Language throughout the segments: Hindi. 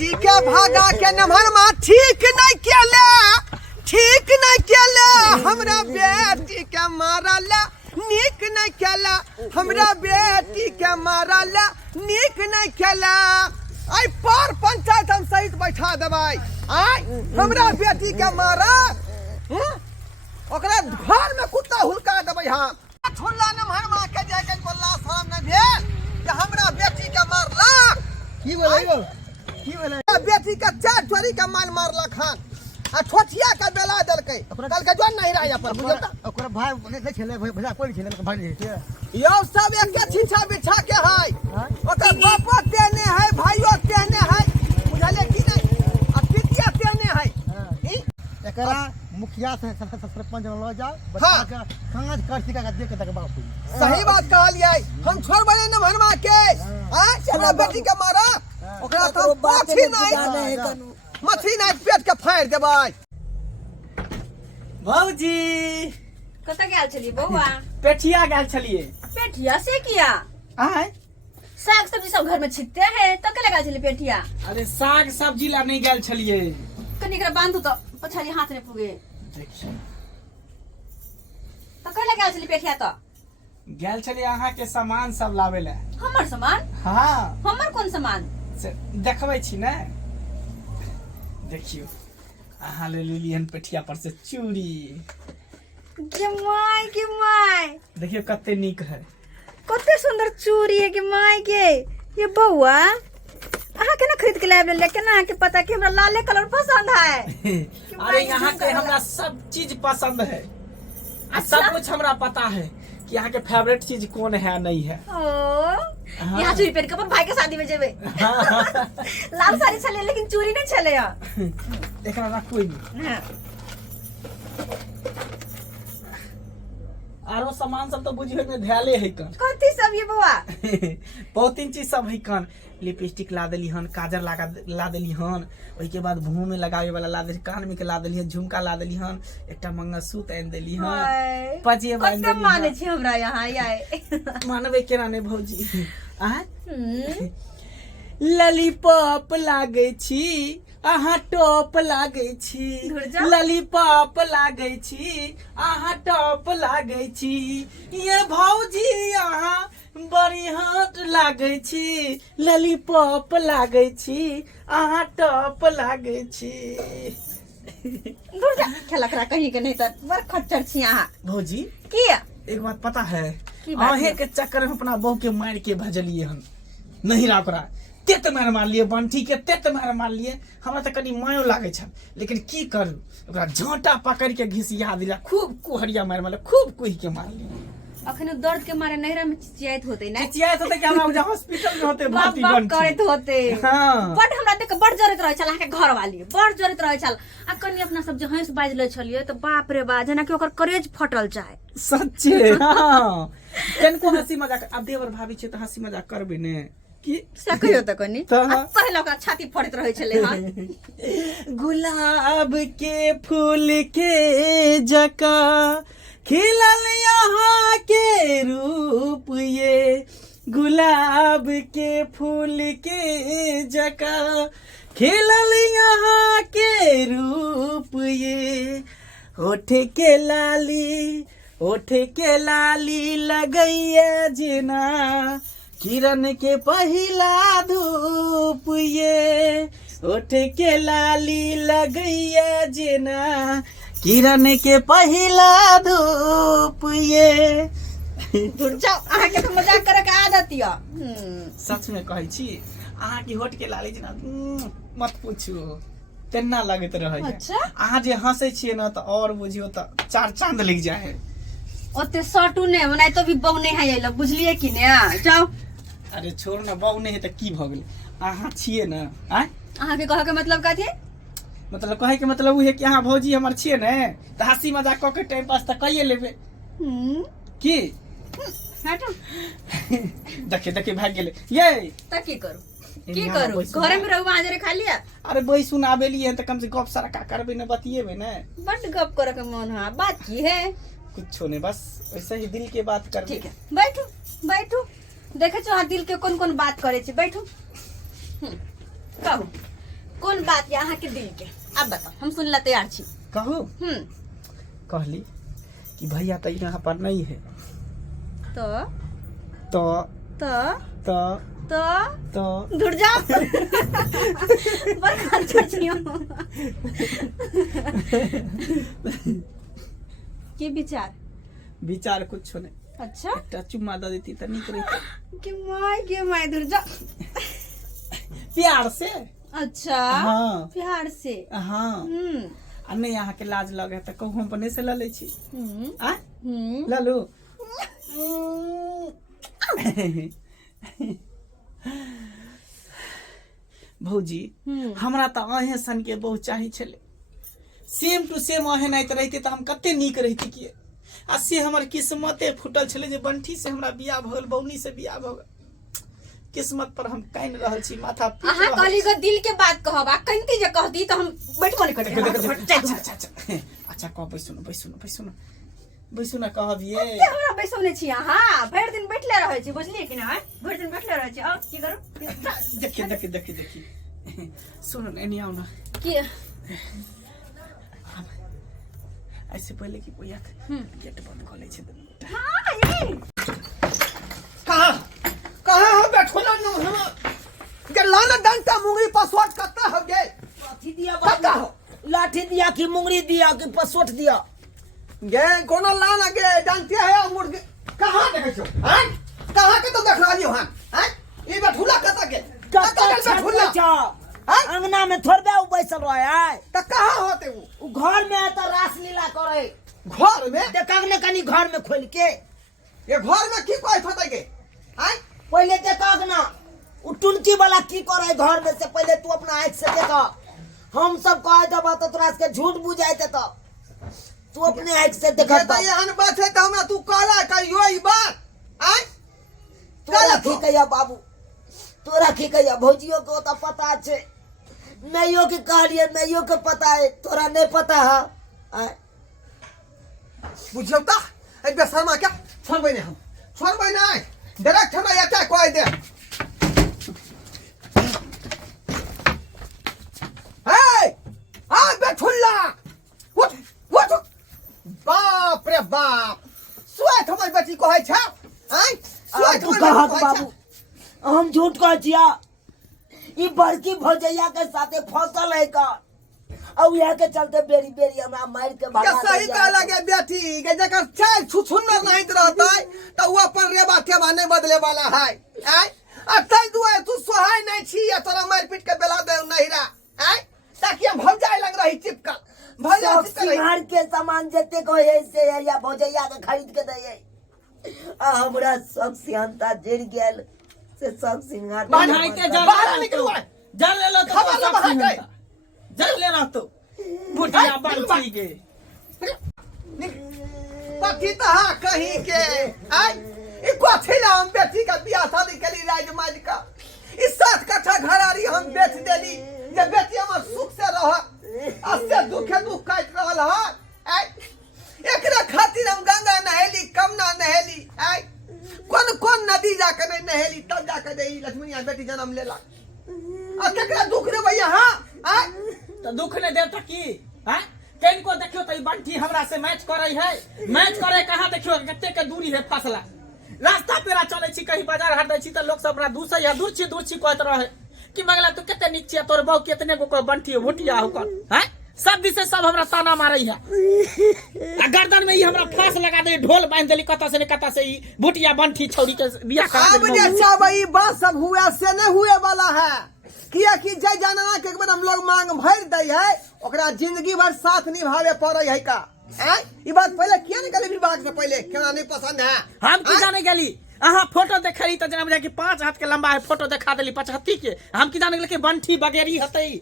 बेटी के भागा के नमहरमा ठीक नहीं केला हमरा बेटी के मारला नीक नहीं केला हमरा बेटी के मारला नीक नहीं केला आई पर पंचायत हम सहित बैठा देबै आई हमरा बेटी के मारा ओकरा घर में कुत्ता हुलका देबै हम छोड़ला नमहरमा के जे के बोलला शरम नहीं भेल कि हमरा बेटी के मारला की बोले बेटी के चार चोरी के माल मारला खान आ छोटिया का बेला दलकै कल के जोन नहीं रहा पर बुझल ओकरा भाई नहीं छले भजा कोई छले भाई छै यो सब एक छिछा बिछा के है ओकर बापो तेने है भाइयो तेने है बुझले की नहीं आ पितिया तेने है एकरा मुखिया से सरपंच ल जाओ बच्चा के कागज कर्सी का दे के तक बाप सही बात कहलिए हम छोड़ बने न भरमा के हां चला बेटी के मारा ओकरा तो मछली नहीं पेट के फाड़ देबै भौजी कत गेल छली बौआ पेठिया गेल छलिए पेठिया से किया आय साग सब्जी सब घर में छिटते हैं तो के लगा छली पेठिया अरे साग सब्जी ला नहीं गेल छलिए कनी एकरा बांधू तो पछाड़ी हाथ ने पुगे देखिए तो के लगा छली पेठिया तो गेल छलिए अहाँ के सामान सब लावे ला हमर सामान हां हमर कौन सामान देखबै छी ने देखियो अहाँ ले लियन पेठिया पर से चूड़ी के माय देखियो कते नीक है कते सुंदर चूड़ी है के माय के ये बौआ अहाँ केना खरीद के लाब ले केना के पता कि हमरा लाले कलर पसंद है अरे यहाँ के हमरा सब चीज पसंद है सब कुछ हमरा पता है कि यहाँ के फेवरेट चीज कौन है नहीं है यहाँ चूड़ी पहन के अपन भाई के शादी में जेबे लाल साड़ी छले लेकिन चूड़ी नहीं छले एकरा रखो ही आरो सामान सब तो बुझियो में ध्याले है कन कथि सब ये बउआ बहुत तीन चीज सब है कन लिपस्टिक ला देली हन काजल ला देली हन ओई के बाद मुंह में लगावे वाला ला देली कान में के ला देली हन झुमका ला देली हन एकटा मंगलसूत्र आन देली हन पजिए बांध देली माने छी हमरा यहाँ आए मानबे केना ने भौजी आ ललीपॉप लागे छी अहाँ टॉप लागे छी ललीपॉप लागे छी अहाँ टॉप लागे छी ये भौजी अहाँ बड़ी हाथ लागे छी ललीपॉप लागे छी अहाँ टॉप लागे छी खेला करा कहीं के नहीं तो बड़ खच्चर छी अहाँ भौजी किया एक बात पता है अहे के चक्कर में अपना बहू के मार के भजलिए हम नहीं राकरा तेत मार लिए बंठी के तेत मार लिए हमरा त कनी मायो लागे छ लेकिन की करू ओकरा झांटा पकड़ के घिसिया दिला खूब कुहरिया मार खूब कुह के मार लिए अखन दर्द के मारे नहरा में चिचियात होते ना चिचियात होते कि हमरा हॉस्पिटल में होते भर्ती बंठी करत होते हां बड हमरा देख बड जरूरत रहे छला के घर वाली बड जरूरत रहे छल आ कनी अपना सब जे हंस बाज ले छलिए तो बाप रे बा जना कि ओकर करेज फटल चाहे सच्चे हां कनको हंसी मजाक अब देवर भाभी छै त हंसी मजाक करबे ने की सकैयो त कनी पहले ओकरा छाती फड़त रहे छले हां गुलाब के फूल के जका खिलल यहाँ के रूप ये गुलाब के फूल के जका खिलल यहाँ के रूप ये होठ के लाली लगैया जिना किरण के पहिला धूप ये होठ के लाली लगैया जिना किरण के पहिला धूप ये दूर जाओ अहाँ के तो मजाक करे के आदत य सच में कहै छी अहाँ की होठ के लाली जना मत पूछू तेना लगत रहे अच्छा अहाँ जे हंसे छिए ना त और बुझियो त चार चांद लग जाए ओते सटू ने बनाई तो भी बौ नहीं है ल बुझलिए कि ने जाओ अरे छोड़ ना बौ नहीं है त की भ गेल अहाँ छिए ना आ अहाँ के कहे के मतलब का थे मतलब कहे के मतलब उ है कि अहाँ भौजी हमर छिए ने त हंसी मजाक क के टाइम पास त कइए लेबे की हटो देखे भाग गेले ये त की करू घरे में रहू आजरे खा लिया अरे बई सुन आबेली है त कम से गप सारा का करबे ने बतिएबे ने बड गप करे के मन है बात की है कुछ नहीं बस वैसे ही दिल के बात कर ठीक है बैठो देखे छो दिल के कौन कौन बात करे छी बैठो कहू कौन बात या अहाँ के दिल के अब बताओ, हम सुन ला तैयार छी। कहू कहली कि भैया तो यहाँ पर नहीं है। तो तो तो तो तो तो दूर जा बरखा छोड़ियो के विचार विचार कुछ नहीं। अच्छा एकटा चुम्मा दे देती तो निक रहती के माय दूर जा प्यार से। अच्छा हाँ प्यार से। हाँ आ नहीं यहाँ के लाज लगे तो कहूँ हम अपने से ले ले छी। आ लालू भौजी हमरा तो अहे सन के बहु चाही छले, सेम टू सेम अहे नहीं तो रहते तो हम कते नीक रहती किए। आ से हमर किस्मते फुटल छले जे बंठी से हमरा बियाह भगल, बौनी से बियाह भगल। किस्मत पर हम काइन रहल छी, माथा पीट अहाँ कहली गो दिल के बात कहब, आ कहिती जे कहती तो हम बैठबो नहीं करते। अच्छा कह बैसु न कहब ये के हमरा बैसौने छी अहाँ, भरि दिन बैठले रहै छी, बुझलिए कि नहीं, भरि दिन बैठले रहै छी। अब की करू? देखी सुन एनी आओ ना की ऐसे पहले की भैया गेट बंद कर ले छे। हां ये कहाँ हो बैठोला न हम के लाना डंटा मुंगरी पासवर्ड करता हो गे लाठी दिया करता हो लाठी दिया कि मुंगरी दिया कि पसोट दिया गे कोनो लाना गे डंटिया है मुर्गे कहाँ देखे छो हैं कहाँ के तो देख रही हो हैं ई बैठोला कता के बैठोला अंगना में थोड़बे उ बैसल रहे है त कहाँ होते उ घर में है तो रासलीला करे घर में देखक ने कनी घर में खोल के ये घर में की कोई होता गे हैं पहले देखक ना उ टुनकी वाला की करे घर में से पहले तू अपना आंख से देख। हम सब कह देब तो तोरा के झूठ बुझाइते तो तू अपने आंख से देख। ये एहन बात है त हमरा तू काला कहियो ई बात हैं तोरा की कहिया बाबू, तोरा की कहिया भौजियो को तो पता छे, नैयो के कहलिए नैयो के पता है, तोरा नहीं पता है। बुझियो ता ए बेशर्मा क्या छोड़बै ने हम छोड़बै नहीं डायरेक्ट हमरा एटा कह दे। हे आ बैठुल्ला उठ उठ बाप रे बाप स्वेत हमर बेटी कहै छै हैं स्वेत तू कहत बाबू हम झूठ कह छिया, ई बड़की भौजैया के साथे फसल है का अब यहाँ के चलते बेरी बेरी हमरा मार के क्या भागा सही कह लगे बेटी के जकर चाय छुछुन्नर नहीं रहतै त वो अपन रेबा के बाने बदले वाला है हैं आ तै दुआरे तू सोहाय नहीं छी या तोरा मार पीट के बेला दे नहिरा हैं ताकि हम भौजाई लग रही चिपकल भौजाई सब चिपकल रही सिंगार के सामान जते को है से है या भौजैया के खरीद के दे आ हमरा सब सियांता जड़ गेल से सब सिंगार बाहर के बाहर निकलो जल ले लो तो खबर ले बाहर के जल ले रह तो बुढ़िया बंठी के पति त हां कहीं के आई ई कोथिला हम बेटी का बियाह शादी करी राज माज का इस 7 कट्ठा घरारी हम बेच देली जे बेटी हमर सुख से रह अससे दुखे दुख काट रहल है आई एकरा खातिर हम गंगा नहेली कमना नहेली आई कौन नदी जाके नहीं नहेली तब जाके दे लक्ष्मीया बेटी जन्म लेला आ केकरा दुख रे भैया हां आई तो दुख ने देता की हैं केन को देखियो तो ई बंठी हमरा से मैच करे है, मैच करे कहां देखियो कते के दूरी है फासला। रास्ता पेरा चले छी कहीं बाजार हाट छी तो लोग सब हमरा दूर से या दूर छी कहत रहे कि मगला तू कते नीक छी तोर बहु कितने को बंठी भुटिया होकर हैं सब दिस से सब हमरा ताना मारई है। आ गर्दन में ई हमरा फांस लगा दे ढोल बांध देली कता से ई भुटिया बंठी छौरी के बियाह करा अब जे चाहबई बात सब हुआ से नहीं हुए वाला है किया कि जय जानना के एक बार हम लोग मांग भर दई है ओकरा जिंदगी भर साथ निभावे पड़े है का हैं ई बात पहले किया नहीं गली विवाह से पहले केना नहीं पसंद है हम की जाने गेली अहाँ फोटो देखली त जना कि 5 हाथ के लंबा है फोटो दिखा देली 75 के हम की जाने गेली कि बंठी बगेरी हतई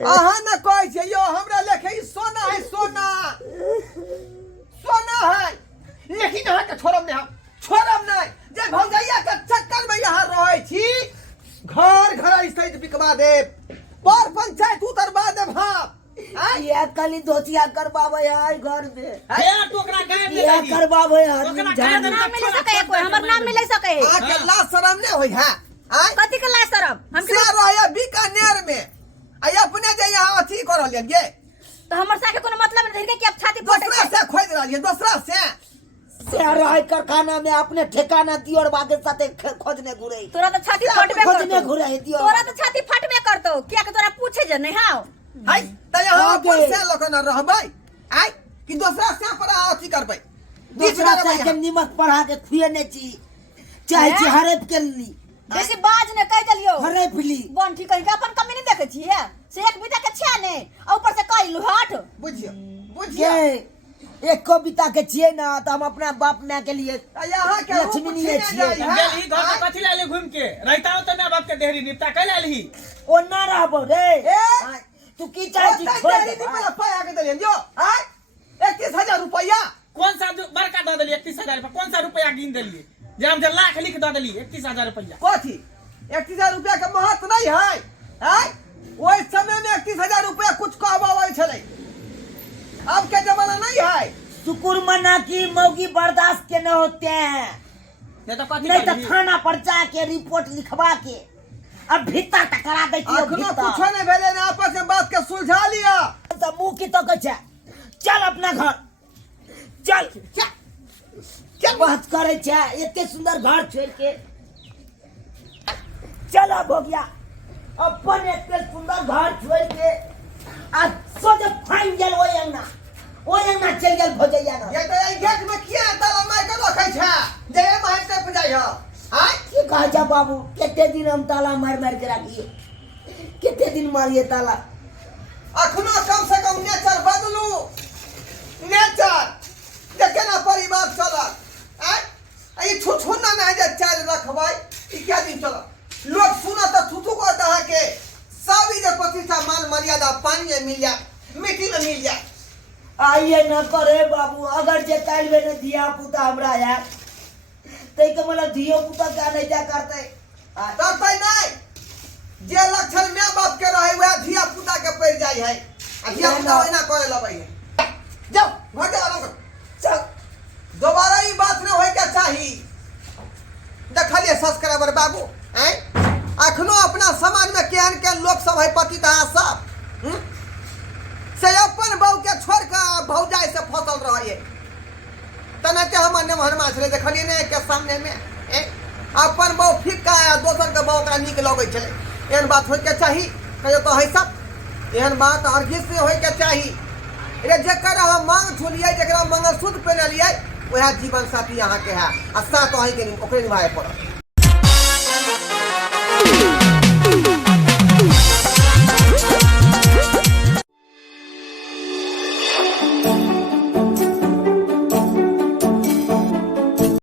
अहाँ न कहै छै यो हमरा लेखे ई सोना है सोना है लेकिन अहाँ के छोड़ब नहीं जे भौजैया के चक्कर में यहाँ रहै छी घर सहित बिकवा दे पर पंचायत उतरवा दे हाँ ये कली धोतिया करवावे है घर में फेर तो ओकरा गाय दे ये करवावे है ओकरा जान गाय नाम मिले सके कोई हमर नाम मिले सके आ के ला शरम नहीं होई है कथी के ला शरम हम से रहे बीकानेर रहलिए ये तो हमर साथे कोनो मतलब नहीं कि अब छाती फटे दूसरा से खोद रहलिए दूसरा से रह कारखाना में अपने ठेकाना दियो और बागे साथे खोजने घुरे। तोरा तो छाती फटबे खोजने करतो घुरे दियो। तोरा तो छाती फटबे करतो किया के तोरा पूछे जे नहीं हां हाय त यहाँ आगे। अपन से लोग न रहबै आय कि दूसरा से पर अथी करबै दूसरा से के निमक पढ़ा के खुएने छी चाहे छी हरेप के ली बेसी बाज ने कह दलियो हरेप ली बन ठीक कहि के अपन कमी नहीं देखे छिए से एक बीता के छे ने और ऊपर से कह लुहाट बुझियो ये बुझियो एक कविता के छिए ना तो हम अपना बाप माँ के लिए यहाँ के लक्ष्मी नहीं छिए। गेली घर में कथी लाले घूम के रहता हो तो मैं बाप के देहरी निपटा कह लाली ओ ना रहबो रे ए? तू की चाहे छी छोड़ दे भाई। पाया के दलियन जो आय 31000 रुपया कौन सा बड़का दे देली 31000 रुपया कौन सा रुपया गिन देली जे हम जे लाख लिख दे देली 31000 रुपया कथी 31000 रुपया के महत्व नहीं है आय ओइ समय में 31000 रुपया कुछ कहबावे छले अब के जमाना नहीं है शुक्र मना की मौगी बर्दाश्त के न होते हैं नहीं तो कथी नहीं तो करी? थाना पर जाके रिपोर्ट लिखवा के अब भीतर टकरा दे छी अखनो कुछ नहीं भेले ना आपस में बात के सुलझा लिया तो मुंह की तो कह चल अपना घर चल क्या बात करे छे इतने सुंदर घर छोड़ के चल अब हो गया अपन इतने सुंदर घर छोड़ के आज सोच फाइन गेल ओ अंगना चल गेल भोजैया ना ये तो এই गेट में किया ताला मार के रखै छै जे मार के बुझाई है आय की कहा जा बाबू कितने दिन हम ताला मार मार के रखिए कितने दिन मारिए ताला अखनो कम से कम नेचर बदलू नेचर देखे ना परिवार चलत आय ई छुछुना नहीं जे चाल रखबै ई क्या दिन चलत लोग सुना तो थुथु को दहा के सब ई जे प्रतिष्ठा मान मर्यादा पानी में मिल जाए मिट्टी में मिल जाए आइए न करे बाबू अगर जे काल में न दिया पुता हमरा यार तै के मतलब दियो पुता का नहीं जा करते तब तै नहीं जे लक्षण माँ बाप के रहे वह धिया पुता के पड़ जाय है आ धिया पुता ओना करे लबै है जाओ घर जा आराम कर चल दोबारा ई बात न होय के चाही देखलिए सब्सक्राइबर बाबू हैं अखनो अपना समाज में केहन के लोग सब है पति दहा सब से अपन बहू के छोड़ के भौजाई से फसल रहे तने ते हम ने हरमा छले देखलिए ने के सामने में अपन बहू फिक्का है दोसर के बहू का निक लगे छले एहन बात होय के चाही कहियो तो है सब एहन बात हरगिज से होय के चाही रे जेकर हम मांग छुलिए जेकरा मंगलसूत्र पहनलिए वह जीवन साथी यहाँ के है आ साथ वही के ओकरे निभाए पड़त